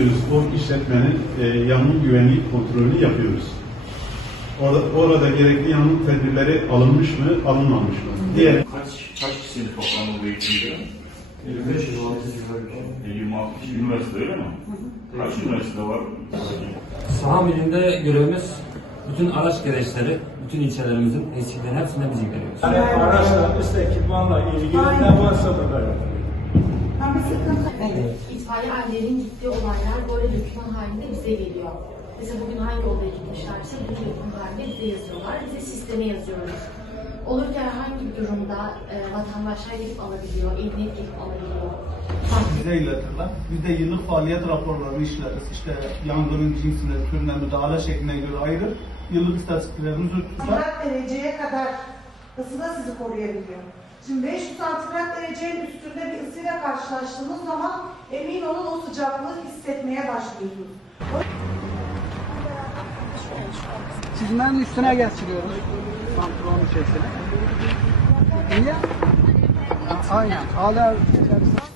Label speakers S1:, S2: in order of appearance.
S1: O işletmenin e, yangın güvenliği kontrolünü yapıyoruz. Orada, orada gerekli yangın tedbirleri alınmış mı, alınmamış mı? Diğer
S2: Kaç, kaç kişinin toplamı bu eğitimde?
S3: 25 26 civarı.
S2: E, 26 kişi üniversite öyle mi? Kaç üniversite var?
S4: Saha müdürlüğünde görevimiz bütün araç gereçleri, bütün ilçelerimizin eksiklerini hepsine biz ilgileniyoruz.
S5: Yani araçla, işte ekipmanla ilgili ne varsa da böyle.
S6: İtfaiye erlerin gittiği olaylar böyle doküman halinde bize geliyor. Mesela bugün hangi olaya gitmişlerse bu doküman halinde bize yazıyorlar. Bize sisteme yazıyoruz. Olur ki herhangi bir durumda e, vatandaşlar gelip alabiliyor, emniyet gelip alabiliyor.
S7: bize iletirler. Biz de yıllık faaliyet raporlarını işleriz. İşte yangının cinsine, türüne, müdahale şekline göre ayırır. Yıllık istatistiklerimizi tutar.
S8: santigrat dereceye kadar ısı da sizi koruyabiliyor. Şimdi 500 santigrat ısıyla karşılaştığınız zaman emin olun o sıcaklığı hissetmeye başlıyorsunuz.
S9: çizmenin üstüne geçiriyoruz pantolonun içerisine. Niye? Aynen. Alev içerisine